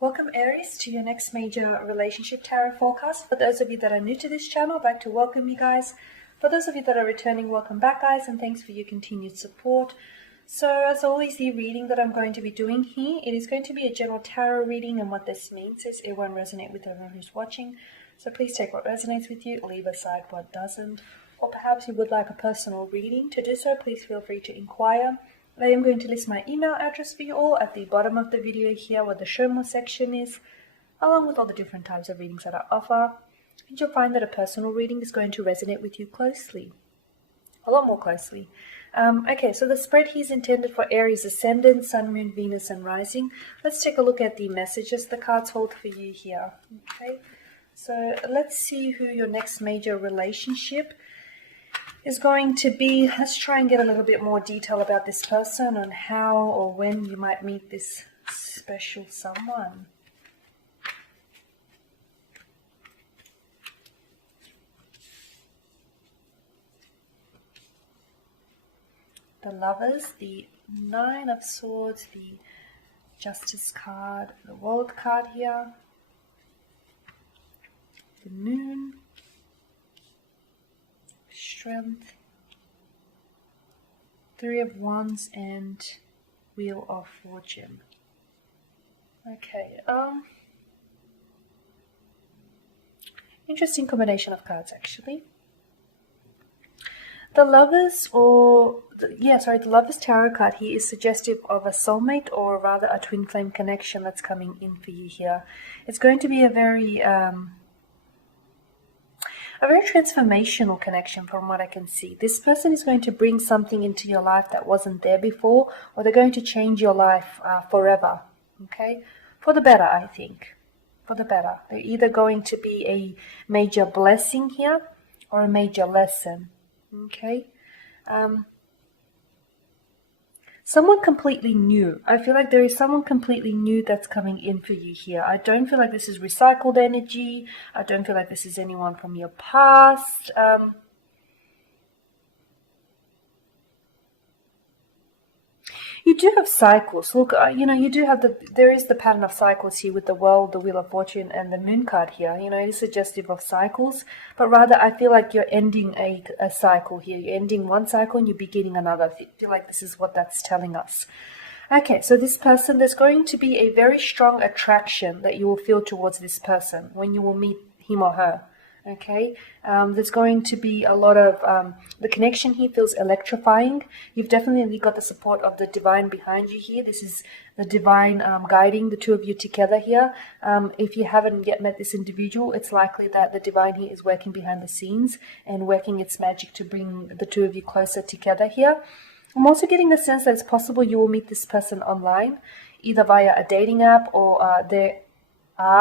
Welcome Aries to your next major relationship tarot forecast. For those of you that are new to this channel, I'd like to welcome you guys. For those of you that are returning, welcome back guys, and thanks for your continued support. So as always, the reading that I'm going to be doing here, it is going to be a general tarot reading, and what this means is it won't resonate with everyone who's watching. So please take what resonates with you, leave aside what doesn't. Or perhaps you would like a personal reading. To do so, please feel free to inquire. I am going to list my email address for you all at the bottom of the video here where the show more section is, along with all the different types of readings that I offer. And you'll find that a personal reading is going to resonate with you closely, a lot more closely. Okay, so the spread here is intended for Aries Ascendant, Sun, Moon, Venus, and Rising. Let's take a look at the messages the cards hold for you here. Okay, so let's see who your next major relationship is going to be. Let's try and get a little bit more detail about this person and how or when you might meet this special someone. The Lovers, the Nine of Swords, the Justice card, the World card here, the Moon, Strength, Three of Wands, and Wheel of Fortune. Okay, interesting combination of cards actually. The Lovers, the Lovers Tarot card here is suggestive of a soulmate, or rather a twin flame connection that's coming in for you here. It's going to be a very transformational connection from what I can see. This person is going to bring something into your life that wasn't there before, or they're going to change your life forever, okay? For the better, I think. For the better. They're either going to be a major blessing here or a major lesson, okay? Someone completely new. I feel like there is someone completely new that's coming in for you here. I don't feel like this is recycled energy. I don't feel like this is anyone from your past. You do have cycles. Look, you do have there is the pattern of cycles here with the World, the Wheel of Fortune, and the Moon card here. It is suggestive of cycles, but rather I feel like you're ending a cycle here. You're ending one cycle and you're beginning another. I feel like this is what that's telling us. Okay, so this person, there's going to be a very strong attraction that you will feel towards this person when you will meet him or her. Okay, there's going to be a lot of the connection here feels electrifying. You've definitely got the support of the divine behind you here. This is the divine guiding the two of you together here. If you haven't yet met this individual, it's likely that the divine here is working behind the scenes and working its magic to bring the two of you closer together here. I'm also getting the sense that it's possible you will meet this person online, either via a dating app, or they're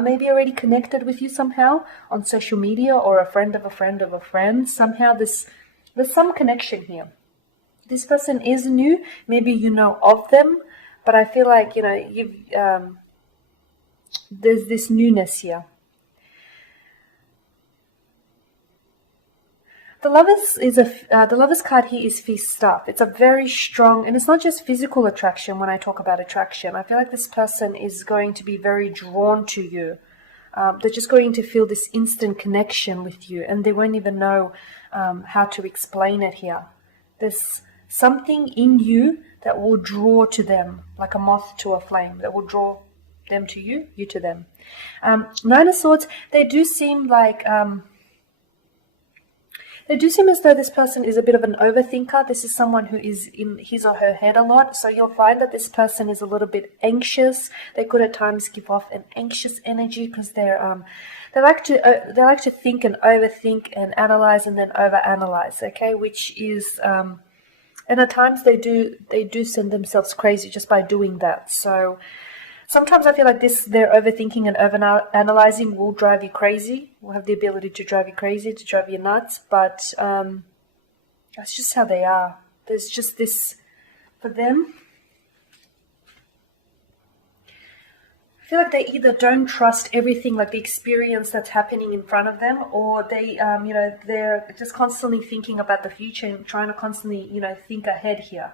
maybe already connected with you somehow on social media, or a friend of a friend of a friend. Somehow there's some connection here. This person is new. Maybe you know of them, but I feel like there's this newness here. The Lovers card here is fierce stuff. It's a very strong, and it's not just physical attraction. When I talk about attraction, I feel like this person is going to be very drawn to you. They're just going to feel this instant connection with you, and they won't even know how to explain it here. There's something in you that will draw to them, like a moth to a flame, that will draw them to you, you to them. Nine of Swords, they do seem like... They do seem as though this person is a bit of an overthinker. This is someone who is in his or her head a lot. So you'll find that this person is a little bit anxious. They could at times give off an anxious energy because they like to think and overthink and analyze and then overanalyze. Okay, which is and at times they do send themselves crazy just by doing that. So sometimes I feel like their overthinking and overanalyzing will drive you crazy, will have the ability to drive you crazy, to drive you nuts, but that's just how they are. There's just this, for them, I feel like they either don't trust everything, like the experience that's happening in front of them, or they, they're just constantly thinking about the future and trying to constantly, think ahead here.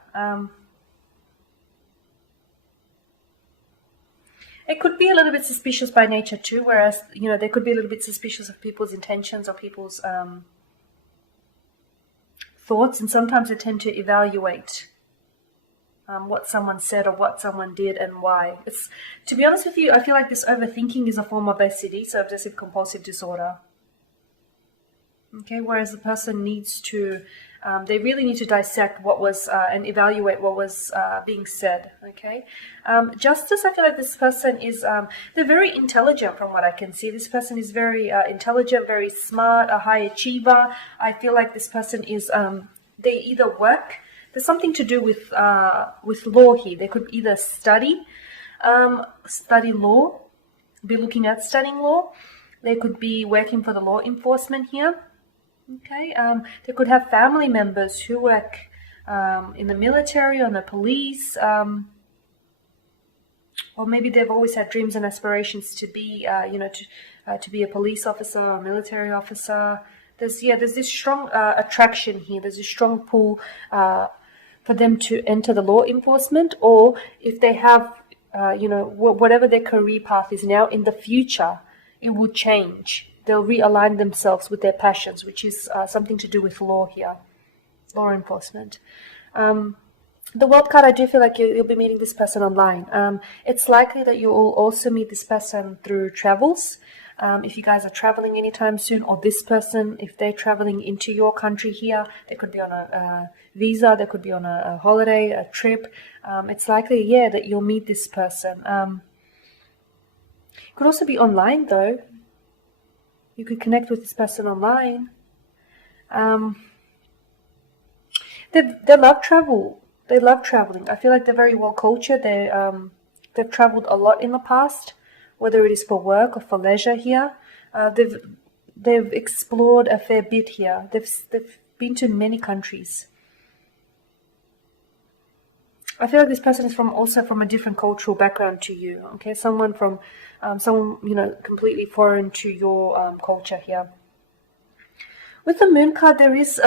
It could be a little bit suspicious by nature too, whereas, they could be a little bit suspicious of people's intentions or people's thoughts, and sometimes they tend to evaluate what someone said or what someone did and why. To be honest with you, I feel like this overthinking is a form of OCD, so obsessive compulsive disorder. Okay, whereas the person needs to, they really need to dissect what was and evaluate what was being said. Okay, justice. I feel like this person is, they're very intelligent from what I can see. This person is very intelligent, very smart, a high achiever. I feel like this person is, they either work. There's something to do with law here. They could either study law, be looking at studying law. They could be working for the law enforcement here. Okay, they could have family members who work in the military or in the police, or maybe they've always had dreams and aspirations to be, to be a police officer or a military officer. There's this strong attraction here. There's a strong pull for them to enter the law enforcement, or if they have, whatever their career path is now, in the future, it will change. They'll realign themselves with their passions, which is something to do with law here, law enforcement. The World card, I do feel like you'll be meeting this person online. It's likely that you will also meet this person through travels. If you guys are traveling anytime soon, or this person, if they're traveling into your country here, they could be on a visa, they could be on a holiday, a trip. It's likely, that you'll meet this person. It could also be online, though. You could connect with this person online. They love travel. They love traveling. I feel like they're very well cultured. They've traveled a lot in the past, whether it is for work or for leisure here. They've explored a fair bit here. They've been to many countries. I feel like this person is also from a different cultural background to you. Okay, someone completely foreign to your culture here. With the Moon card, there is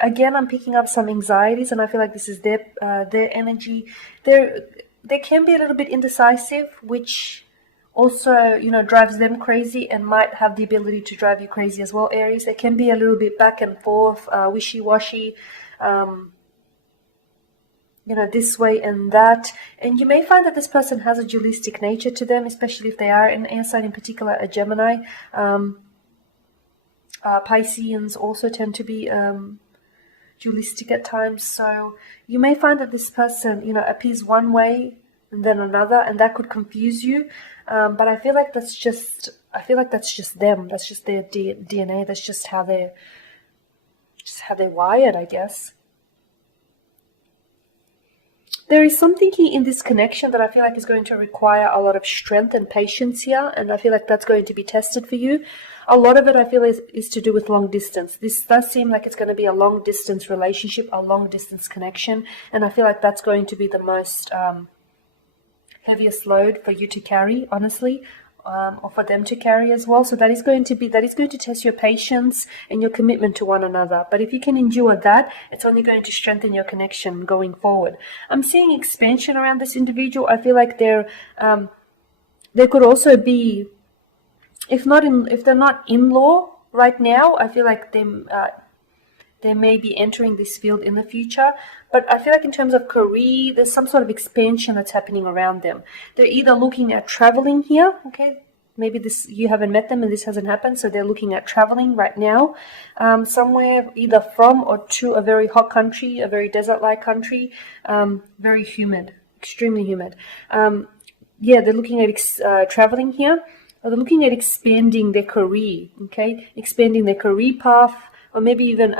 again, I'm picking up some anxieties, and I feel like this is their energy. They can be a little bit indecisive, which also drives them crazy and might have the ability to drive you crazy as well, Aries. They can be a little bit back and forth, wishy-washy. This way and that. And you may find that this person has a dualistic nature to them, especially if they are an air sign, in particular a Gemini. Pisceans also tend to be dualistic at times. So you may find that this person, appears one way and then another, and that could confuse you. But I feel like that's just them. That's just their DNA. That's just how they're wired, I guess. There is something here in this connection that I feel like is going to require a lot of strength and patience here, and I feel like that's going to be tested for you. A lot of it, I feel, is to do with long distance. This does seem like it's going to be a long distance relationship, a long distance connection, and I feel like that's going to be the most heaviest load for you to carry, honestly, or for them to carry as well. So that is going to test your patience and your commitment to one another. But if you can endure that, it's only going to strengthen your connection going forward. I'm seeing expansion around this individual. I feel like there could also be, if they're not in law right now, I feel like they may be entering this field in the future. But I feel like in terms of career, there's some sort of expansion that's happening around them. They're either looking at traveling here, okay? Maybe you haven't met them and this hasn't happened, so they're looking at traveling right now, somewhere either from or to a very hot country, a very desert-like country, very humid, extremely humid. They're looking at traveling here, or they're looking at expanding their career, okay? Expanding their career path, or maybe even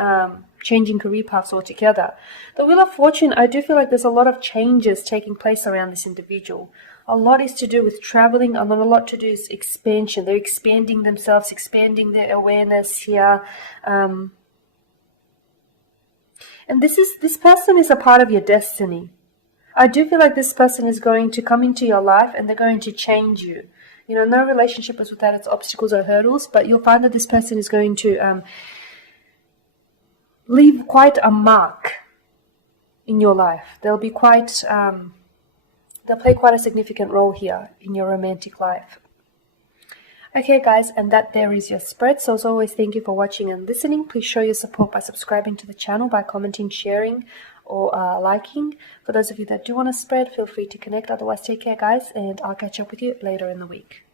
changing career paths altogether. The Wheel of Fortune, I do feel like there's a lot of changes taking place around this individual. A lot is to do with traveling, and then a lot to do is expansion. They're expanding themselves, expanding their awareness here. And this person is a part of your destiny. I do feel like this person is going to come into your life and they're going to change you. No relationship is without its obstacles or hurdles, but you'll find that this person is going to leave quite a mark in your life. They'll be quite They'll play quite a significant role here in your romantic life. Okay guys, and that there is your spread. So as always, thank you for watching and listening. Please show your support by subscribing to the channel, by commenting, sharing, or liking. For those of you that do want to spread, feel free to connect. Otherwise, take care guys, and I'll catch up with you later in the week.